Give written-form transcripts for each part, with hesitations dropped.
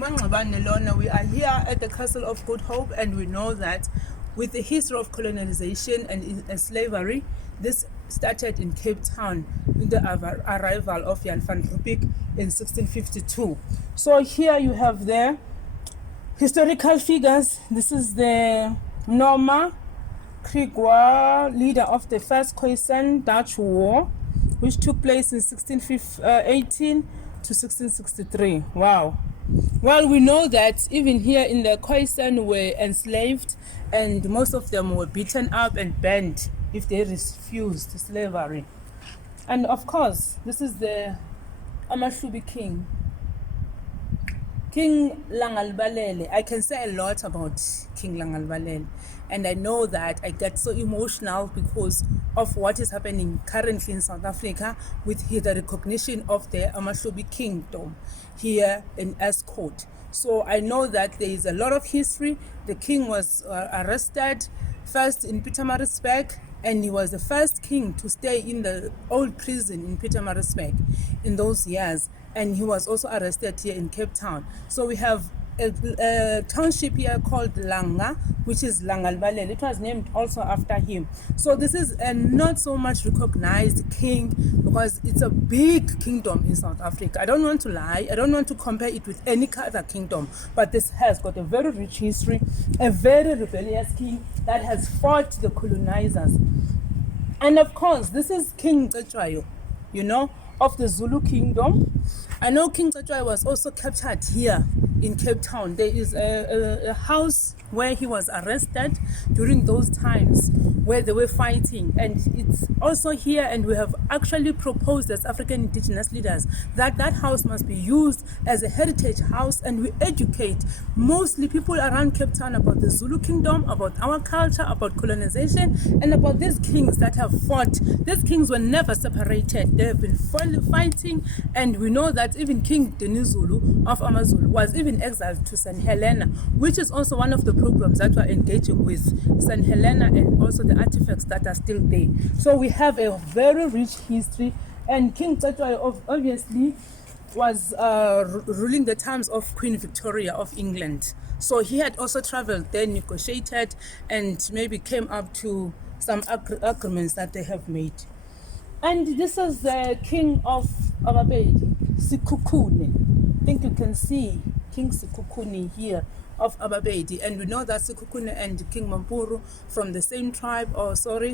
We are here at the Castle of Good Hope, and we know that with the history of colonization and slavery, this started in Cape Town in the arrival of Jan van Riebeeck in 1652. So here you have the historical figures. This is the Norma Krieger, leader of the first Khoi-San Dutch War, which took place in 1618 to 1663. Wow. Well, we know that even here in the Khoi-San were enslaved, and most of them were beaten up and burned if they refused slavery. And of course, this is the Amahlubi King, King Langalbalele. I can say a lot about King Langalbalele, and I know that I get so emotional because of what is happening currently in South Africa with the recognition of the Amahlubi Kingdom here in Estcourt. So I know that there is a lot of history. The king was arrested first in Pietermaritzburg, and he was the first king to stay in the old prison in Pietermaritzburg in those years. And he was also arrested here in Cape Town. So we have a township here called Langa, which is Langalbalele. It was named also after him. So this is a not so much recognized king because it's a big kingdom in South Africa. I don't want to lie. I don't want to compare it with any other kingdom, but this has got a very rich history, a very rebellious king that has fought the colonizers. And of course, this is King Cetshwayo, of the Zulu kingdom. I know King Cetshwayo was also captured here in Cape Town. There is a house where he was arrested during those times where they were fighting, and it's also here, and we have actually proposed as African indigenous leaders that that house must be used as a heritage house, and we educate mostly people around Cape Town about the Zulu kingdom, about our culture, about colonization, and about these kings that have fought. These kings were never separated. They have been fighting, and we know that even King Denizulu of Amazulu was even exiled to St. Helena, which is also one of the programs that we're engaging with St. Helena, and also the artifacts that are still there. So we have a very rich history, and King Cetshwayo obviously was ruling the times of Queen Victoria of England. So he had also traveled there, negotiated, and maybe came up to some agreements that they have made. And this is the king of Ababedi, Sekhukhune. I think you can see King Sekhukhune here of Ababedi, and we know that Sekhukhune and King Mampuru from the same tribe,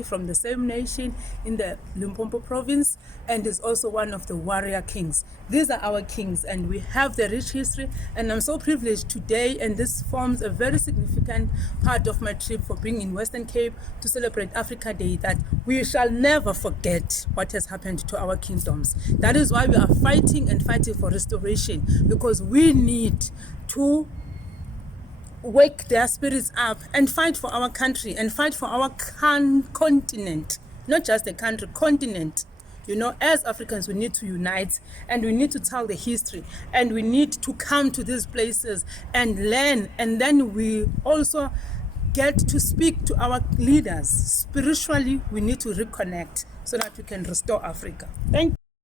from the same nation in the Limpopo province, and is also one of the warrior kings. These are our kings, and we have the rich history, and I'm so privileged today, and this forms a very significant part of my trip for being in Western Cape to celebrate Africa Day, that we shall never forget what has happened to our kingdoms. That is why we are fighting for restoration, because we need to wake their spirits up and fight for our country and fight for our continent, not just a country, continent. As Africans, we need to unite, and we need to tell the history, and we need to come to these places and learn, and then we also get to speak to our leaders. Spiritually, we need to reconnect so that we can restore Africa. Thank you.